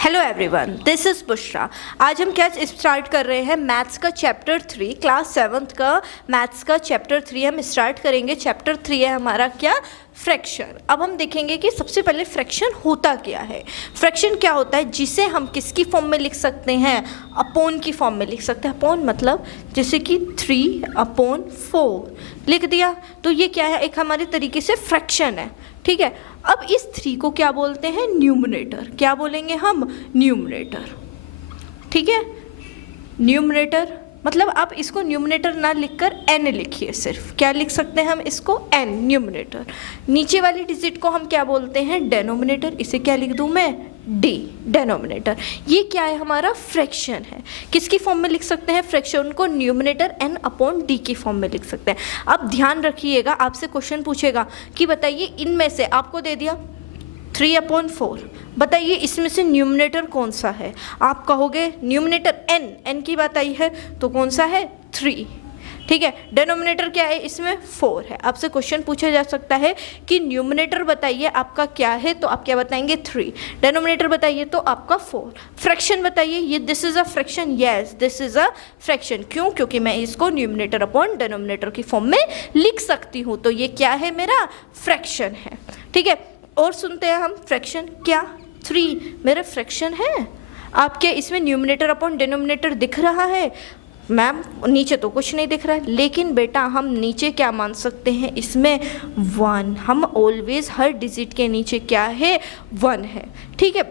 Hello everyone, this is Bushra. आज हम क्या स्टार्ट कर रहे हैं, मैथ्स का चैप्टर 3, क्लास 7th का मैथ्स का चैप्टर 3 हम स्टार्ट करेंगे। चैप्टर 3 है हमारा क्या, फ्रैक्शन। अब हम देखेंगे कि सबसे पहले फ्रैक्शन होता क्या है। फ्रैक्शन क्या होता है, जिसे हम किसकी फॉर्म में लिख सकते हैं, अपॉन की फॉर्म में लिख सकते हैं। अपॉन मतलब जैसे कि 3/4 लिख दिया, तो ये क्या है, एक हमारे तरीके से फ्रैक्शन है। ठीक है, अब इस 3 को क्या बोलते हैं, न्यूमरेटर। क्या बोलेंगे हम, न्यूमरेटर। ठीक है, न्यूमरेटर मतलब आप इसको न्यूमरेटर ना लिखकर n लिखिए, सिर्फ क्या लिख सकते हैं हम इसको, n न्यूमरेटर। नीचे वाली डिजिट को हम क्या बोलते हैं, डेनोमिनेटर। इसे क्या लिख दूं मैं, d डेनोमिनेटर। ये क्या है, हमारा फ्रैक्शन है। किसकी फॉर्म में लिख सकते हैं फ्रैक्शन को, न्यूमरेटर n/d की फॉर्म में लिख सकते हैं। अब ध्यान रखिएगा, आपसे क्वेश्चन पूछेगा कि बताइए इनमें से, आपको दे दिया 3/4, बताइए इसमें से न्यूमरेटर कौन सा है। आप कहोगे न्यूमरेटर n की बात आई है तो कौन सा है, 3। ठीक है, डेनोमिनेटर क्या है, इसमें 4 है। आपसे क्वेश्चन पूछा जा सकता है कि न्यूमरेटर बताइए आपका क्या है, तो आप क्या बताएंगे, 3। डेनोमिनेटर बताइए तो आपका 4। फ्रैक्शन बताइए, ये this is a fraction, yes this is a fraction. क्यों, क्योंकि मैं इसको न्यूमरेटर अपॉन डेनोमिनेटर की फॉर्म में लिख सकती हूँ, तो ये क्या है, मेरा फ्रैक्शन है। ठीक है, और सुनते हैं हम फ्रैक्शन। क्या 3 मेरा फ्रैक्शन है। आपके इसमें न्यूमरेटर अपॉन डिनोमिनेटर दिख रहा है, मैम नीचे तो कुछ नहीं दिख रहा है, लेकिन बेटा हम नीचे क्या मान सकते हैं, इसमें 1। हम ऑलवेज हर डिजिट के नीचे क्या है, 1 है। ठीक है,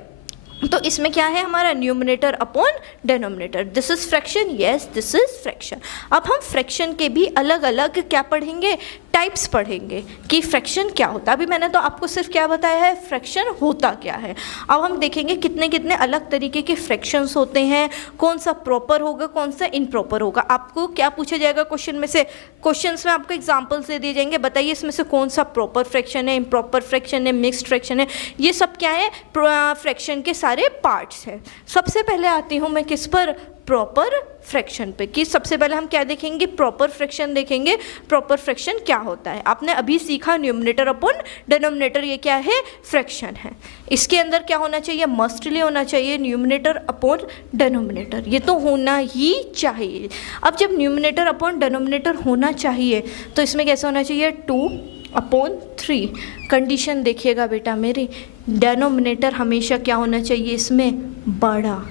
तो इसमें क्या है हमारा, numerator upon denominator. This is fraction, yes this is fraction. अब हम फ्रैक्शन के भी अलग अलग क्या पढ़ेंगे, टाइप्स पढ़ेंगे कि फ्रैक्शन क्या होता है। अभी मैंने तो आपको सिर्फ क्या बताया है, फ्रैक्शन होता क्या है। अब हम देखेंगे कितने कितने अलग तरीके के फ्रैक्शंस होते हैं, कौन सा प्रॉपर होगा, कौन सा इनप्रॉपर होगा। आपको क्या पूछा जाएगा क्वेश्चन में से, क्वेश्चंस में आपको एग्जांपल्स दे दिए जाएंगे, बताइए इसमें से कौन सा प्रॉपर फ्रैक्शन है, इम्प्रॉपर फ्रैक्शन है, मिक्स्ड फ्रैक्शन है। ये सब क्या है, फ्रैक्शन के सारे पार्ट्स हैं। सबसे पहले आती हूँ मैं किस पर, प्रॉपर फ्रैक्शन पे। कि सबसे पहले हम क्या देखेंगे, प्रॉपर फ्रैक्शन देखेंगे। प्रॉपर फ्रैक्शन क्या होता है, आपने अभी सीखा न्यूमरेटर अपॉन डेनोमिनेटर, ये क्या है, फ्रैक्शन है। इसके अंदर क्या होना चाहिए, मस्टली होना चाहिए न्यूमरेटर अपॉन डेनोमिनेटर, ये तो होना ही चाहिए। अब जब न्यूमरेटर अपॉन डेनोमिनेटर होना चाहिए तो इसमें कैसा होना चाहिए, 2/3। कंडीशन देखिएगा बेटा मेरी, डेनोमिनेटर हमेशा क्या होना चाहिए, इसमें बड़ा।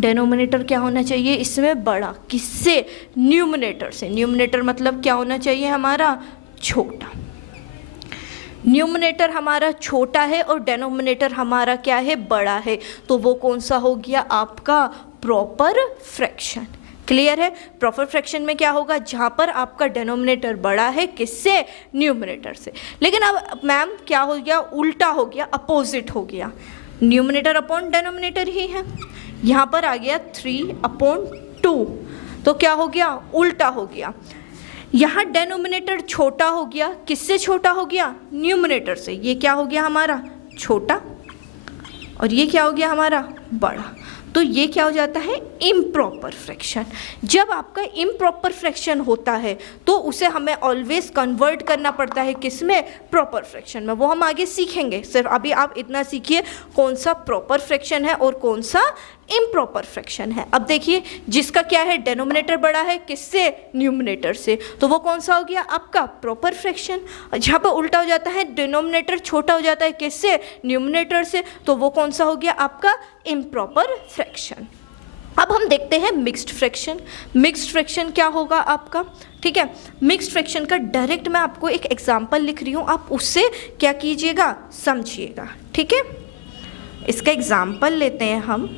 डेनोमिनेटर क्या होना चाहिए, इसमें बड़ा। किससे, न्यूमरेटर से। न्यूमरेटर मतलब क्या होना चाहिए हमारा, छोटा। न्यूमरेटर हमारा छोटा है और डेनोमिनेटर हमारा क्या है, बड़ा है, तो वो कौन सा हो गया आपका, प्रॉपर फ्रैक्शन। क्लियर है, प्रॉपर फ्रैक्शन में क्या होगा, जहाँ पर आपका डेनोमिनेटर बड़ा है, किससे, न्यूमरेटर से। लेकिन अब मैम क्या हो गया, उल्टा हो गया, अपोजिट हो गया। न्यूमरेटर अपॉन डेनोमिनेटर ही है, यहाँ पर आ गया 3/2, तो क्या हो गया, उल्टा हो गया। यहाँ डेनोमिनेटर छोटा हो गया, किससे छोटा हो गया, न्यूमरेटर से। ये क्या हो गया हमारा, छोटा, और ये क्या हो गया हमारा, बड़ा। तो ये क्या हो जाता है, इम्प्रॉपर फ्रैक्शन। जब आपका इम्प्रॉपर फ्रैक्शन होता है तो उसे हमें ऑलवेज कन्वर्ट करना पड़ता है, किसमें, प्रॉपर फ्रैक्शन में। वो हम आगे सीखेंगे, सिर्फ अभी आप इतना सीखिए कौन सा प्रॉपर फ्रैक्शन है और कौन सा इम्प्रॉपर फ्रैक्शन है। अब देखिए, जिसका क्या है, डेनोमिनेटर बड़ा है, किससे, न्यूमरेटर से, तो वो कौन सा हो गया आपका, प्रॉपर फ्रैक्शन। जहाँ पर उल्टा हो जाता है, डिनोमिनेटर छोटा हो जाता है, किससे, न्यूमरेटर से, तो वो कौन सा हो गया आपका, इम्प्रॉपर फ्रैक्शन। अब हम देखते हैं मिक्स्ड फ्रैक्शन। मिक्स्ड फ्रैक्शन क्या होगा आपका, ठीक है। मिक्स्ड फ्रैक्शन का डायरेक्ट मैं आपको एक एग्जांपल लिख रही हूँ, आप उससे क्या कीजिएगा, समझिएगा। ठीक है, इसका एग्जांपल लेते हैं हम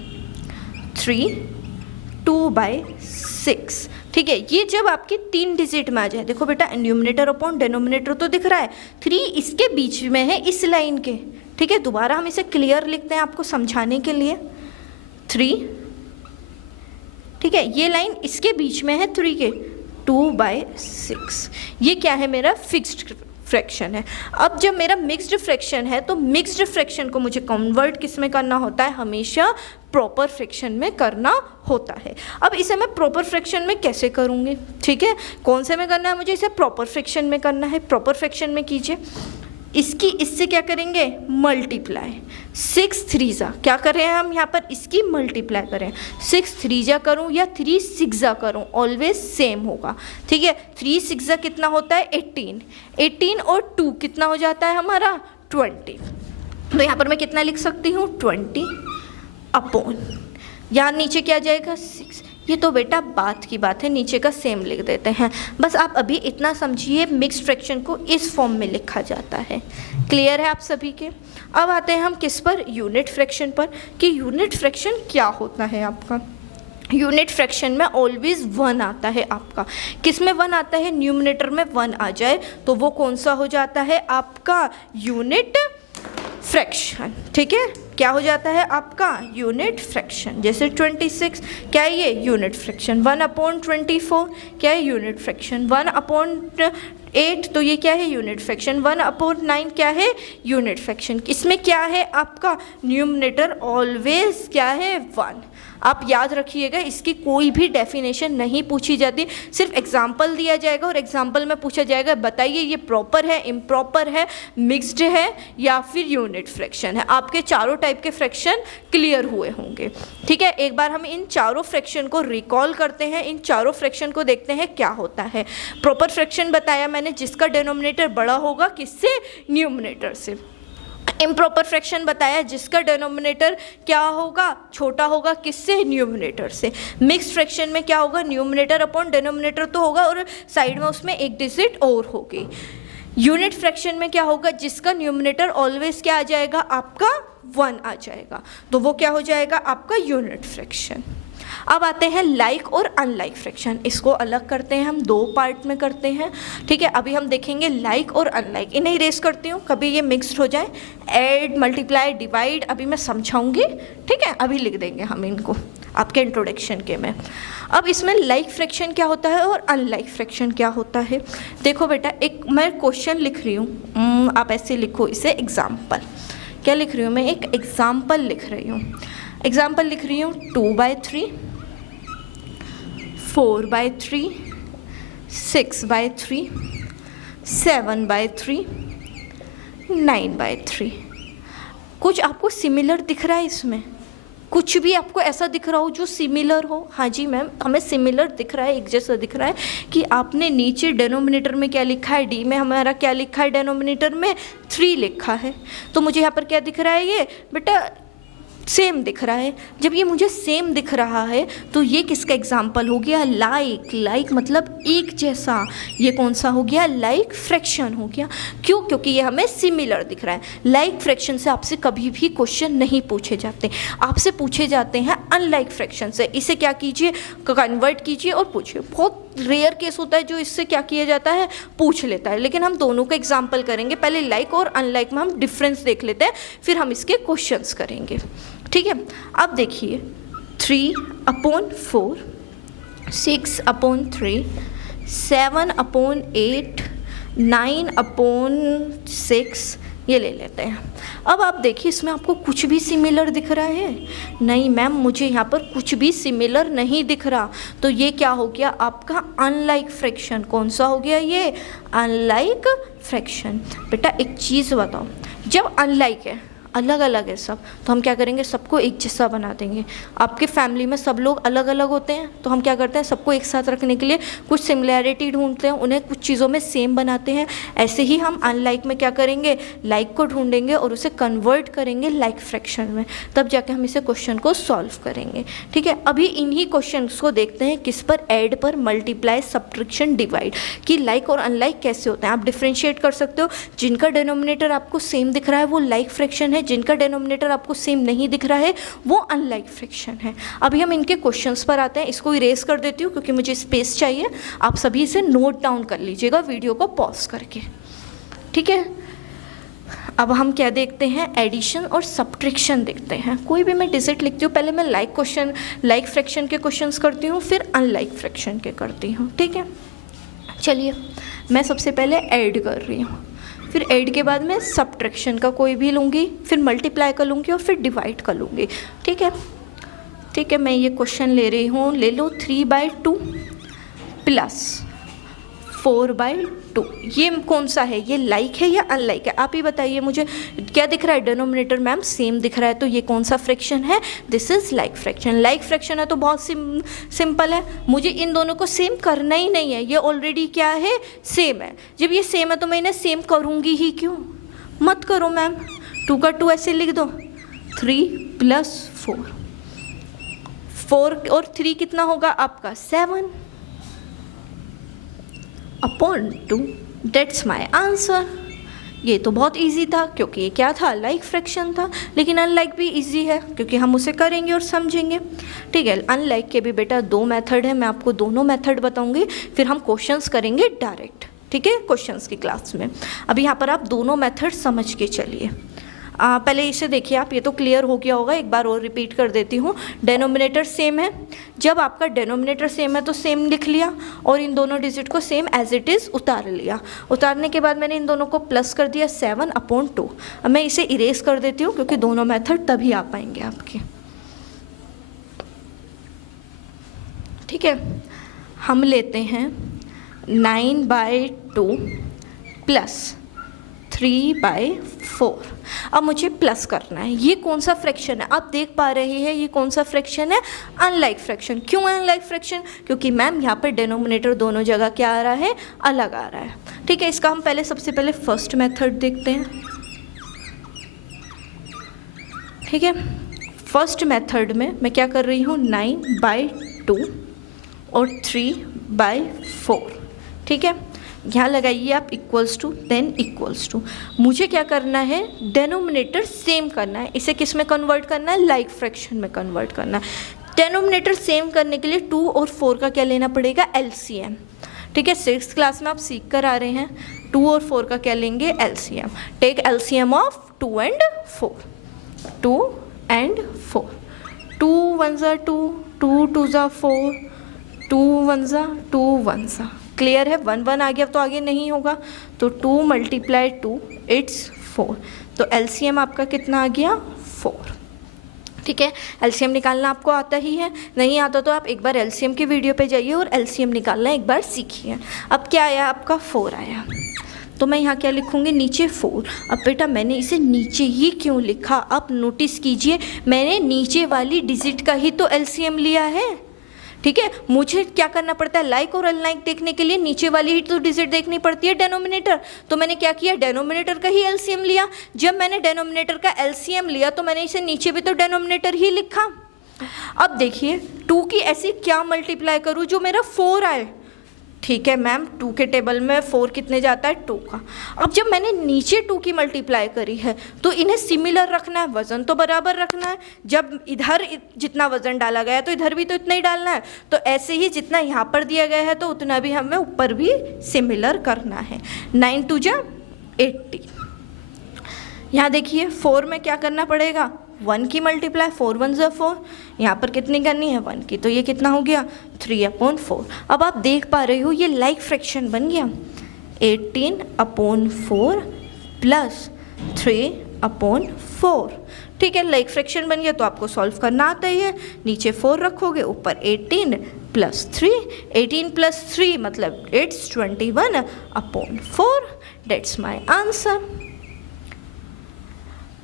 3/2/6। ठीक है, ये जब आपकी 3 डिजिट में आ जाए, देखो बेटा न्यूमरेटर अपॉन डेनोमिनेटर तो दिख रहा है, 3 इसके बीच में है, इस लाइन के। ठीक है, दोबारा हम इसे क्लियर लिखते हैं आपको समझाने के लिए, 3। ठीक है, ये लाइन इसके बीच में है 3 के, 2/6। ये क्या है, मेरा फिक्स्ड फ्रैक्शन है। अब जब मेरा मिक्स्ड फ्रैक्शन है तो मिक्स्ड फ्रैक्शन को मुझे कन्वर्ट किस में करना होता है, हमेशा प्रॉपर फ्रैक्शन में करना होता है। अब इसे मैं प्रॉपर फ्रैक्शन में कैसे करूँगी, ठीक है, कौन से में करना है मुझे, इसे प्रॉपर फ्रैक्शन में करना है। प्रॉपर फ्रैक्शन में कीजिए, इसकी इससे क्या करेंगे, मल्टीप्लाई। 6 3 जा क्या कर रहे हैं हम यहाँ पर, इसकी मल्टीप्लाई करें। 6 3 जा करूँ या 3 6 जा करूँ, ऑलवेज सेम होगा, ठीक है। 3 6 जा कितना होता है, 18। 18 और 2 कितना हो जाता है हमारा, 20। तो यहाँ पर मैं कितना लिख सकती हूँ, 20 अपॉन, यहाँ नीचे क्या जाएगा, 6। ये तो बेटा बात की बात है, नीचे का सेम लिख देते हैं। बस आप अभी इतना समझिए, मिक्स्ड फ्रैक्शन को इस फॉर्म में लिखा जाता है। क्लियर है आप सभी के। अब आते हैं हम किस पर, यूनिट फ्रैक्शन पर, कि यूनिट फ्रैक्शन क्या होता है आपका। यूनिट फ्रैक्शन में ऑलवेज 1 आता है आपका। किस में 1 आता है, न्यूमरेटर में 1 आ जाए तो वो कौन सा हो जाता है आपका, यूनिट फ्रैक्शन, ठीक है। क्या हो जाता है आपका, यूनिट फ्रैक्शन। जैसे 26 क्या है, ये यूनिट फ्रैक्शन। 1/24 क्या है, यूनिट फ्रैक्शन। 1/8 तो ये क्या है, यूनिट फ्रैक्शन। 1/9 क्या है, यूनिट फ्रैक्शन। इसमें क्या है आपका, न्यूमरेटर ऑलवेज क्या है, 1। आप याद रखिएगा, इसकी कोई भी डेफिनेशन नहीं पूछी जाती, सिर्फ एग्जाम्पल दिया जाएगा और एग्जाम्पल में पूछा जाएगा बताइए ये प्रॉपर है, इम्प्रॉपर है, मिक्स्ड है या फिर यूनिट फ्रैक्शन है। आपके चारों टाइप के फ्रैक्शन क्लियर हुए होंगे, ठीक है। एक बार हम इन चारों फ्रैक्शन को रिकॉल करते हैं, इन चारों फ्रैक्शन को देखते हैं क्या होता है। प्रॉपर फ्रैक्शन बताया मैंने, जिसका डिनोमिनेटर बड़ा होगा किससे, न्यूमरेटर से। इम्प्रॉपर फ्रैक्शन बताया, जिसका डिनोमिनेटर क्या होगा, छोटा होगा, किससे, न्यूमरेटर से। मिक्स्ड फ्रैक्शन में क्या होगा, न्यूमरेटर अपॉन डिनोमिनेटर तो होगा और साइड में उसमें एक डिजिट और होगी। यूनिट फ्रैक्शन में क्या होगा, जिसका न्यूमरेटर ऑलवेज क्या आ जाएगा आपका, 1 आ जाएगा, तो वो क्या हो जाएगा आपका यूनिट फ्रैक्शन। अब आते हैं लाइक और अनलाइक फ्रैक्शन। इसको अलग करते हैं, हम 2 पार्ट में करते हैं, ठीक है। अभी हम देखेंगे लाइक और अनलाइक। इन्हें इरेज करती हूँ, कभी ये मिक्स्ड हो जाए। ऐड, मल्टीप्लाई, डिवाइड अभी मैं समझाऊंगी, ठीक है। अभी लिख देंगे हम इनको आपके इंट्रोडक्शन के में। अब इसमें लाइक फ्रैक्शन क्या होता है और अनलाइक फ्रैक्शन क्या होता है। देखो बेटा, एक मैं क्वेश्चन लिख रही हूँ, आप ऐसे लिखो इसे, एग्जाम्पल। क्या लिख रही हूँ मैं, एक एग्जाम्पल लिख रही हूँ। एग्जाम्पल लिख रही हूँ 2/3, 4/3, 6/3, 7/3, 9/3। कुछ आपको सिमिलर दिख रहा है इसमें, कुछ भी आपको ऐसा दिख रहा हो जो सिमिलर हो। हाँ जी मैम, हमें सिमिलर दिख रहा है, एक जैसा दिख रहा है कि आपने नीचे डेनोमिनेटर में क्या लिखा है, डी में हमारा क्या लिखा है, डेनोमिनेटर में 3 लिखा है, तो मुझे यहाँ पर क्या दिख रहा है, ये बेटा सेम दिख रहा है। जब ये मुझे सेम दिख रहा है तो ये किसका एग्जाम्पल हो गया, लाइक। लाइक मतलब एक जैसा, ये कौन सा हो गया, लाइक फ्रैक्शन हो गया। क्यों, क्योंकि ये हमें सिमिलर दिख रहा है। लाइक फ्रैक्शन से आपसे कभी भी क्वेश्चन नहीं पूछे जाते, आपसे पूछे जाते हैं अनलाइक फ्रैक्शन से। इसे क्या कीजिए, कन्वर्ट कीजिए और पूछिए। बहुत रेयर केस होता है जो इससे क्या किया जाता है, पूछ लेता है, लेकिन हम दोनों का एग्जाम्पल करेंगे। पहले लाइक और अनलाइक में हम डिफरेंस देख लेते हैं, फिर हम इसके क्वेश्चंस करेंगे, ठीक है। अब देखिए 3/4, 6/3, 7/8, 9/6 ये ले लेते हैं। अब आप देखिए इसमें आपको कुछ भी सिमिलर दिख रहा है, नहीं मैम मुझे यहाँ पर कुछ भी सिमिलर नहीं दिख रहा, तो ये क्या हो गया आपका अनलाइक फ्रैक्शन। कौन सा हो गया ये, अनलाइक फ्रैक्शन। बेटा एक चीज़ बताओ, जब अनलाइक है, अलग अलग है सब, तो हम क्या करेंगे, सबको एक जैसा बना देंगे। आपके फैमिली में सब लोग अलग अलग होते हैं, तो हम क्या करते हैं, सबको एक साथ रखने के लिए कुछ सिमिलैरिटी ढूंढते हैं, उन्हें कुछ चीज़ों में सेम बनाते हैं। ऐसे ही हम अनलाइक में क्या करेंगे, लाइक को ढूंढेंगे और उसे कन्वर्ट करेंगे लाइक फ्रैक्शन में, तब जाके हम इसे क्वेश्चन को सॉल्व करेंगे, ठीक है। अभी इन्हीं क्वेश्चन को देखते हैं, किस पर, ऐड पर, मल्टीप्लाई, सब्ट्रैक्शन, डिवाइड, कि लाइक और अनलाइक कैसे होते हैं। आप डिफ्रेंशिएट कर सकते हो, जिनका डिनोमिनेटर आपको सेम दिख रहा है वो लाइक फ्रैक्शन है, जिनका डिनोमिनेटर आपको सेम नहीं दिख रहा है वो अनलाइक फ्रैक्शन है। अभी हम इनके क्वेश्चंस पर आते हैं। इसको इरेज कर देती हूँ क्योंकि मुझे स्पेस चाहिए। आप सभी इसे नोट डाउन कर लीजिएगा वीडियो को पॉज करके, ठीक है। अब हम क्या देखते हैं, एडिशन और सब्ट्रैक्शन देखते हैं। कोई भी मैं डिजिट लिखती हूँ, पहले मैं लाइक फ्रैक्शन के क्वेश्चंस करती हूँ, फिर अनलाइक फ्रैक्शन के करती हूँ, ठीक है। चलिए मैं सबसे पहले ऐड कर रही हूँ, फिर ऐड के बाद मैं सब्ट्रैक्शन का कोई भी लूँगी, फिर मल्टीप्लाई कर लूँगी और फिर डिवाइड कर लूँगी, ठीक है। ठीक है, मैं ये क्वेश्चन ले रही हूँ, ले लो 3/2 प्लस 4/2। ये कौन सा है, ये लाइक है या अनलाइक है, आप ही बताइए मुझे। क्या दिख रहा है, डिनोमिनेटर मैम सेम दिख रहा है, तो ये कौन सा फ्रैक्शन है, this is like fraction. Like fraction है तो बहुत सिंपल है, मुझे इन दोनों को सेम करना ही नहीं है, ये ऑलरेडी क्या है, सेम है। जब ये सेम है तो मैं इन्हें सेम करूँगी ही क्यों, मत करो मैम। 2 का 2 ऐसे लिख दो, 3 + 4, 4 और 3 कितना होगा आपका 7/2, दैट्स माई आंसर। ये तो बहुत इजी था क्योंकि ये क्या था, लाइक फ्रैक्शन था। लेकिन अनलाइक भी इजी है क्योंकि हम उसे करेंगे और समझेंगे। ठीक है, अनलाइक के भी बेटा 2 मेथड है, मैं आपको दोनों मेथड बताऊंगी, फिर हम क्वेश्चंस करेंगे डायरेक्ट। ठीक है, क्वेश्चंस की क्लास में। अभी यहाँ पर आप दोनों मेथड समझ के चलिए। पहले इसे देखिए आप, ये तो क्लियर हो गया होगा, एक बार और रिपीट कर देती हूँ। डेनोमिनेटर सेम है, जब आपका डेनोमिनेटर सेम है तो सेम लिख लिया और इन दोनों डिजिट को सेम एज इट इज़ उतार लिया। उतारने के बाद मैंने इन दोनों को प्लस कर दिया 7/2। अब मैं इसे इरेज कर देती हूँ क्योंकि दोनों मेथड तभी आ पाएंगे आपके। ठीक है, हम लेते हैं 9/2 + 3/4। अब मुझे प्लस करना है, ये कौन सा फ्रैक्शन है, आप देख पा रहे हैं ये कौन सा फ्रैक्शन है, अनलाइक फ्रैक्शन। क्यों अनलाइक फ्रैक्शन, क्योंकि मैम यहाँ पर डेनोमिनेटर दोनों जगह क्या आ रहा है, अलग आ रहा है। ठीक है, इसका हम सबसे पहले फर्स्ट मेथड देखते हैं। ठीक है, फर्स्ट मेथड में मैं क्या कर रही हूँ, 9/2 और 3/4। ठीक है, यहाँ लगाइए आप equals to, then equals to. मुझे क्या करना है, डेनोमिनेटर सेम करना है, इसे किस में कन्वर्ट करना है, लाइक फ्रैक्शन में कन्वर्ट करना है। डेनोमिनेटर सेम करने के लिए 2 और 4 का क्या लेना पड़ेगा, एलसीएम। ठीक है, 6th क्लास में आप सीख कर आ रहे हैं, 2 और 4 का क्या लेंगे, LCM. Take LCM of 2 and 4, 2 and 4, 2 1s are 2, 2 2s are 4, 2 1s are 2 1s are। Clear है, 1 1 आ गया तो आगे नहीं होगा, तो 2 × 2 इट्स 4। तो एलसीएम आपका कितना आ गया, 4। ठीक है, एलसीएम निकालना आपको आता ही है, नहीं आता तो आप एक बार एलसीएम की वीडियो पे जाइए और एलसीएम निकालना एक बार सीखिए। अब क्या आया आपका, 4 आया, तो मैं यहाँ क्या लिखूँगी, नीचे 4। अब बेटा मैंने इसे नीचे ही क्यों लिखा, आप नोटिस कीजिए, मैंने नीचे वाली डिजिट का ही तो एलसीएम लिया है। ठीक है, मुझे क्या करना पड़ता है, लाइक और अनलाइक देखने के लिए नीचे वाली ही तो डिजिट देखनी पड़ती है, डेनोमिनेटर। तो मैंने क्या किया, डेनोमिनेटर का ही एलसीएम लिया। जब मैंने डेनोमिनेटर का एलसीएम लिया तो मैंने इसे नीचे भी तो डेनोमिनेटर ही लिखा। अब देखिए 2 की ऐसी क्या मल्टीप्लाई करूँ जो मेरा 4 आए। ठीक है मैम, 2 के टेबल में 4 कितने जाता है, 2 का। अब जब मैंने नीचे 2 की मल्टीप्लाई करी है तो इन्हें सिमिलर रखना है, वज़न तो बराबर रखना है। जब इधर जितना वज़न डाला गया है तो इधर भी तो इतना ही डालना है, तो ऐसे ही जितना यहाँ पर दिया गया है तो उतना भी हमें ऊपर भी सिमिलर करना है। 9 2 जा 80। यहाँ देखिए 4 में क्या करना पड़ेगा, 1 की मल्टीप्लाई, 4 1s are 4, यहाँ पर कितनी करनी है, 1 की, तो ये कितना हो गया, 3/4। अब आप देख पा रहे हो ये लाइक फ्रैक्शन बन गया, 18/4 + 3/4। ठीक है, लाइक फ्रैक्शन बन गया तो आपको सॉल्व करना आता ही है। नीचे 4 रखोगे, ऊपर 18 + 3, 18 + 3 मतलब इट्स 21/4, दैट्स माई आंसर।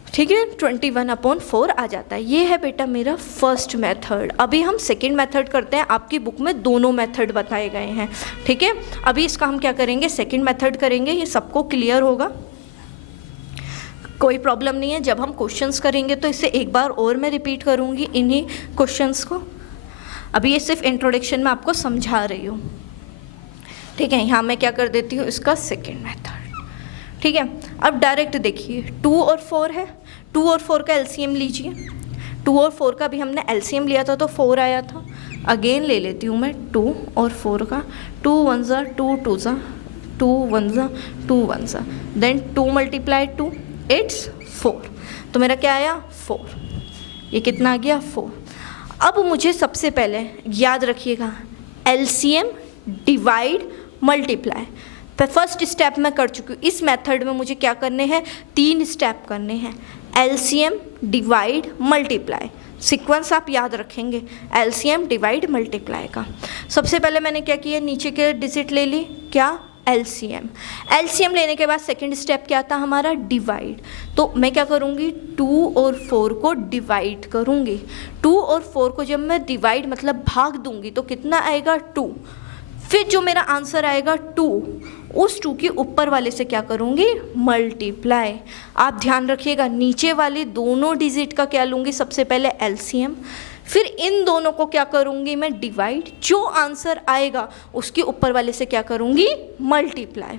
ठीक है, 21/4 आ जाता है। ये है बेटा मेरा फर्स्ट मेथड। अभी हम सेकंड मेथड करते हैं, आपकी बुक में दोनों मेथड बताए गए हैं। ठीक है, अभी इसका हम क्या करेंगे, सेकंड मेथड करेंगे, ये सबको क्लियर होगा, कोई प्रॉब्लम नहीं है। जब हम क्वेश्चंस करेंगे तो इसे एक बार और मैं रिपीट करूँगी इन्हीं क्वेश्चंस को। अभी ये सिर्फ इंट्रोडक्शन में आपको समझा रही हूँ। ठीक है, यहाँ मैं क्या कर देती हूँ, इसका सेकेंड मेथड। ठीक है, अब डायरेक्ट देखिए 2 और 4 है, 2 और 4 का एलसीएम लीजिए। 2 और 4 का भी हमने एलसीएम लिया था तो 4 आया था। अगेन ले लेती हूँ मैं 2 और 4 का, 2 1s are 2 2s are 2 1s are 2 1s are, then 2 × 2 it's 4। तो मेरा क्या आया, 4। ये कितना आ गया, 4। अब मुझे सबसे पहले याद रखिएगा, LCM divide multiply first step मैं कर चुकी हूँ। इस मेथड में मुझे क्या करने हैं, 3 स्टेप करने हैं, एलसीएम डिवाइड मल्टीप्लाई। सीक्वेंस आप याद रखेंगे, एलसीएम डिवाइड मल्टीप्लाई का। सबसे पहले मैंने क्या किया, नीचे के डिजिट ले ली, क्या एलसीएम। एलसीएम लेने के बाद सेकंड स्टेप क्या था हमारा, डिवाइड। तो मैं क्या करूँगी, 2 और 4 को डिवाइड करूँगी। 2 और 4 को जब मैं डिवाइड मतलब भाग दूँगी तो कितना आएगा, 2। फिर जो मेरा आंसर आएगा 2, उस 2 के ऊपर वाले से क्या करूँगी, मल्टीप्लाई। आप ध्यान रखिएगा, नीचे वाले दोनों डिजिट का क्या लूँगी, सबसे पहले एलसीएम, फिर इन दोनों को क्या करूँगी मैं, डिवाइड। जो आंसर आएगा उसके ऊपर वाले से क्या करूँगी, मल्टीप्लाई।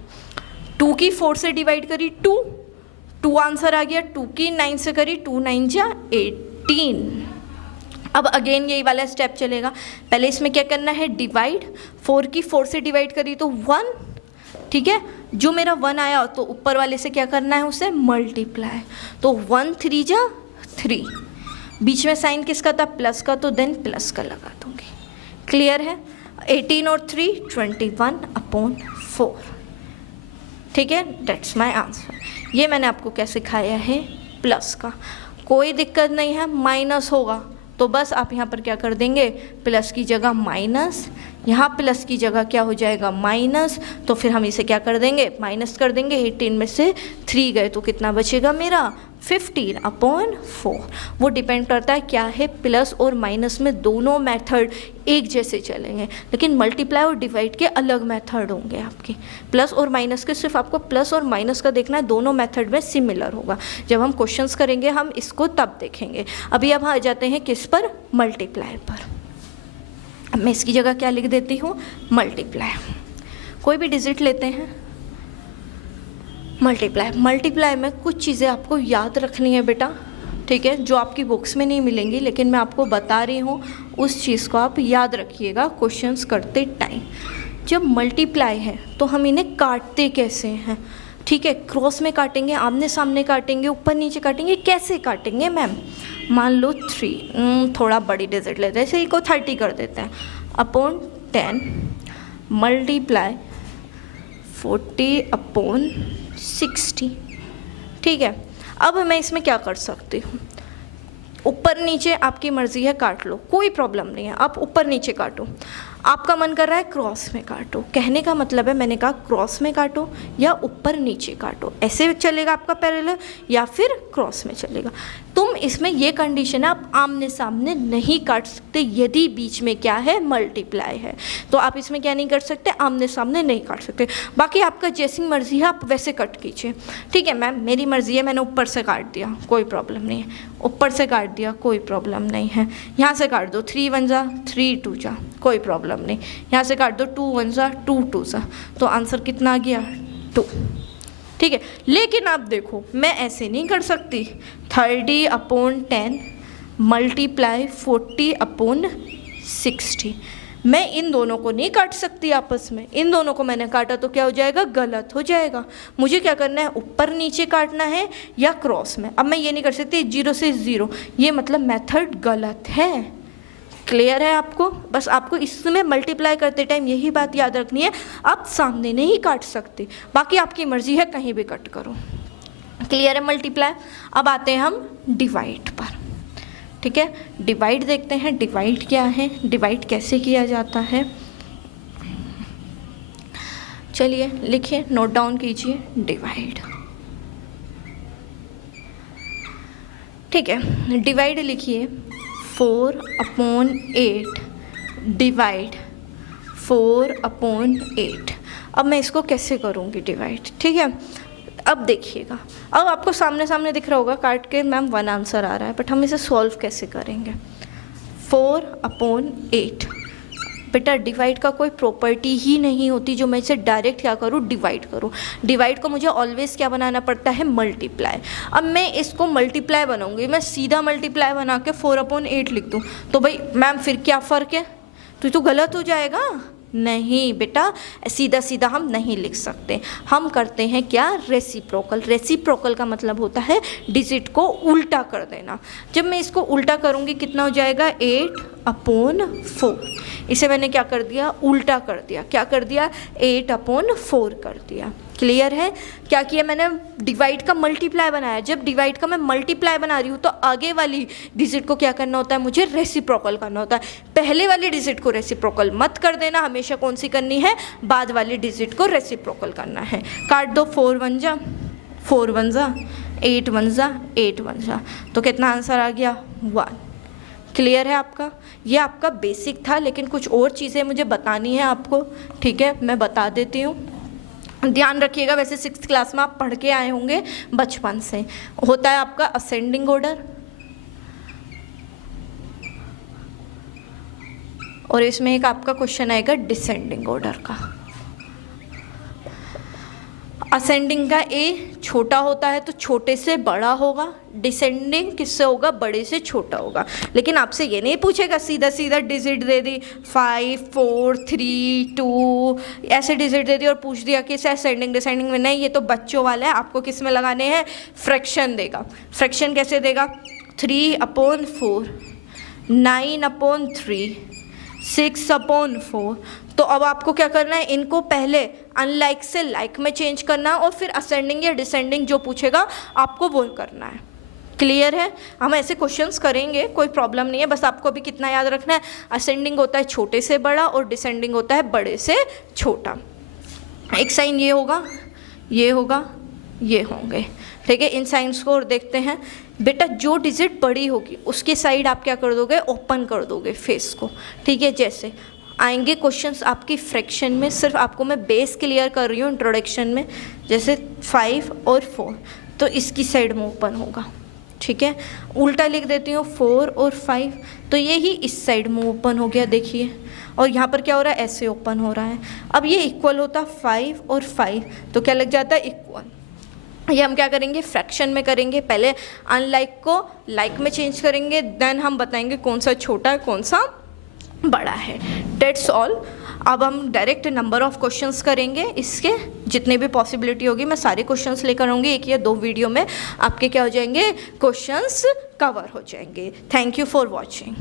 2 की 4 से डिवाइड करी 2 आंसर आ गया। 2 की 9 से करी 2 9 जा 18। अब अगेन यही वाला स्टेप चलेगा। पहले इसमें क्या करना है, डिवाइड। 4 की 4 से डिवाइड करी तो 1, ठीक है। जो मेरा 1 आया तो ऊपर वाले से क्या करना है, उसे मल्टीप्लाई। तो 1 3 जा 3, बीच में साइन किसका था, प्लस का, तो देन प्लस का लगा दूंगी। क्लियर है। 18 और 3 21/4, ठीक है। That's my answer. ये मैंने आपको क्या सिखाया है, प्लस का। कोई दिक्कत नहीं है, माइनस होगा तो बस आप यहाँ पर क्या कर देंगे, प्लस की जगह माइनस, यहाँ प्लस की जगह क्या हो जाएगा, माइनस। तो फिर हम इसे क्या कर देंगे, माइनस कर देंगे। 18 में से 3 गए तो कितना बचेगा मेरा, 15/4। वो डिपेंड करता है क्या है, प्लस और माइनस में दोनों मेथड एक जैसे चलेंगे, लेकिन मल्टीप्लाई और डिवाइड के अलग मेथड होंगे आपके। प्लस और माइनस के सिर्फ आपको प्लस और माइनस का देखना है, दोनों मेथड में सिमिलर होगा। जब हम क्वेश्चंस करेंगे हम इसको तब देखेंगे। अभी अब आ जाते हैं किस पर, मल्टीप्लाई पर। अब मैं इसकी जगह क्या लिख देती हूँ, मल्टीप्लाई। कोई भी डिजिट लेते हैं, मल्टीप्लाई में कुछ चीज़ें आपको याद रखनी है बेटा, ठीक है, जो आपकी बुक्स में नहीं मिलेंगी, लेकिन मैं आपको बता रही हूँ, उस चीज़ को आप याद रखिएगा क्वेश्चंस करते टाइम। जब मल्टीप्लाई है तो हम इन्हें काटते कैसे हैं, ठीक है। क्रॉस में काटेंगे, आमने सामने काटेंगे, ऊपर नीचे काटेंगे, कैसे काटेंगे मैम। मान लो 3, थोड़ा बड़ी डिजिट लेते हैं, इसे को 30 कर देते हैं, अपॉन 10 मल्टीप्लाई 40/60, ठीक है। अब मैं इसमें क्या कर सकती हूँ, ऊपर नीचे आपकी मर्जी है, काट लो, कोई प्रॉब्लम नहीं है। आप ऊपर नीचे काटो, आपका मन कर रहा है क्रॉस में काटो, कहने का मतलब है मैंने कहा क्रॉस में काटो या ऊपर नीचे काटो, ऐसे चलेगा आपका पैरेलल या फिर क्रॉस में चलेगा। तुम इसमें ये कंडीशन है, आप आमने सामने नहीं काट सकते यदि बीच में क्या है, मल्टीप्लाई है। तो आप इसमें क्या नहीं कर सकते, आमने सामने नहीं काट सकते। बाकी आपका जैसी मर्जी है आप वैसे कट कीजिए, ठीक है। मैम मेरी मर्जी है, मैंने ऊपर से काट दिया, कोई प्रॉब्लम नहीं है, ऊपर से काट दिया, कोई प्रॉब्लम नहीं है। यहाँ से काट दो, 3 1 जा 3 2 जा, कोई प्रॉब्लम नहीं। यहाँ से काट दो, 2 1 जा 2 2 जा, तो आंसर कितना आ गया, 2, ठीक है। लेकिन आप देखो, मैं ऐसे नहीं कर सकती, 30/10 मल्टीप्लाई 40/60, मैं इन दोनों को नहीं काट सकती आपस में। इन दोनों को मैंने काटा तो क्या हो जाएगा, गलत हो जाएगा। मुझे क्या करना है, ऊपर नीचे काटना है या क्रॉस में। अब मैं ये नहीं कर सकती 0 से 0, ये मतलब मेथड गलत है। क्लियर है आपको। बस आपको इसमें मल्टीप्लाई करते टाइम यही बात याद रखनी है, आप सामने नहीं काट सकते, बाकी आपकी मर्जी है कहीं भी कट करो। क्लियर है मल्टीप्लाई। अब आते हैं हम डिवाइड पर, ठीक है। डिवाइड देखते हैं, डिवाइड क्या है, डिवाइड कैसे किया जाता है। चलिए लिखिए, नोट डाउन कीजिए, डिवाइड, ठीक है। डिवाइड लिखिए, 4/8 डिवाइड 4/8। अब मैं इसको कैसे करूँगी डिवाइड, ठीक है। अब देखिएगा, अब आपको सामने सामने दिख रहा होगा काट के, मैम 1 आंसर आ रहा है, बट हम इसे सॉल्व कैसे करेंगे। 4/8 बेटा, डिवाइड का कोई प्रॉपर्टी ही नहीं होती जो मैं इसे डायरेक्ट क्या करूँ, डिवाइड करूँ। डिवाइड को मुझे ऑलवेज क्या बनाना पड़ता है, मल्टीप्लाई। अब मैं इसको मल्टीप्लाई बनाऊंगी, मैं सीधा मल्टीप्लाई बना के 4/8 लिख दूँ तो भाई मैम फिर क्या फ़र्क है, तो गलत हो जाएगा। नहीं बेटा, सीधा सीधा हम नहीं लिख सकते, हम करते हैं क्या, रेसिप्रोकल। रेसिप्रोकल का मतलब होता है डिजिट को उल्टा कर देना। जब मैं इसको उल्टा करूँगी कितना हो जाएगा, 8/4। इसे मैंने क्या कर दिया, उल्टा कर दिया। क्या कर दिया, 8/4 कर दिया। क्लियर है। क्या किया मैंने, डिवाइड का मल्टीप्लाई बनाया। जब डिवाइड का मैं मल्टीप्लाई बना रही हूँ तो आगे वाली डिजिट को क्या करना होता है, मुझे रेसिप्रोकल करना होता है। पहले वाली डिजिट को रेसिप्रोकल मत कर देना, हमेशा कौन सी करनी है, बाद वाली डिजिट को रेसिप्रोकल करना है। काट दो, 4 1 जा 4 1 जा 8 1 जा 8 1 जा, तो कितना आंसर आ गया, 1। क्लियर है आपका। ये आपका बेसिक था, लेकिन कुछ और चीज़ें मुझे बतानी है आपको, ठीक है, मैं बता देती हूँ। ध्यान रखिएगा, वैसे 6th क्लास में आप पढ़ के आए होंगे बचपन से। होता है आपका असेंडिंग ऑर्डर, और इसमें एक आपका क्वेश्चन आएगा डिसेंडिंग ऑर्डर का। असेंडिंग का ए छोटा होता है तो छोटे से बड़ा होगा, डिसेंडिंग किससे होगा, बड़े से छोटा होगा। लेकिन आपसे ये नहीं पूछेगा सीधा सीधा डिजिट दे दी 5 4 3 2 ऐसे डिजिट दे दी और पूछ दिया कि इसे असेंडिंग डिसेंडिंग में, नहीं, ये तो बच्चों वाला है। आपको किस में लगाने हैं, फ्रैक्शन देगा। फ्रैक्शन कैसे देगा, 3/4 9/3 6/4। तो अब आपको क्या करना है, इनको पहले अनलाइक से लाइक में चेंज करना है और फिर असेंडिंग या डिसेंडिंग जो पूछेगा आपको वो करना है। क्लियर है। हम ऐसे क्वेश्चंस करेंगे, कोई प्रॉब्लम नहीं है, बस आपको अभी कितना याद रखना है, असेंडिंग होता है छोटे से बड़ा और डिसेंडिंग होता है बड़े से छोटा। एक साइन ये होगा, ये होगा, ये होंगे, ठीक है। इन साइंस को और देखते हैं। बेटा जो डिजिट बड़ी होगी उसकी साइड आप क्या कर दोगे, ओपन कर दोगे फेस को, ठीक है। जैसे आएंगे क्वेश्चंस आपकी फ्रैक्शन में, सिर्फ आपको मैं बेस क्लियर कर रही हूँ इंट्रोडक्शन में। जैसे 5 और 4 तो इसकी साइड में ओपन होगा, ठीक है। उल्टा लिख देती हूँ 4 और 5 तो ये ही इस साइड में ओपन हो गया, देखिए। और यहाँ पर क्या हो रहा है, ऐसे ओपन हो रहा है। अब ये इक्वल होता 5 और 5 तो क्या लग जाता है, इक्वल। ये हम क्या करेंगे, फ्रैक्शन में करेंगे। पहले अनलाइक को लाइक में चेंज करेंगे, देन हम बताएंगे कौन सा छोटा है कौन सा बड़ा है। That's all. अब हम डायरेक्ट नंबर ऑफ क्वेश्चंस करेंगे। इसके जितने भी पॉसिबिलिटी होगी मैं सारे क्वेश्चंस लेकर आऊँगी। 1 या 2 वीडियो में आपके क्या हो जाएंगे, क्वेश्चंस कवर हो जाएंगे। Thank you for watching.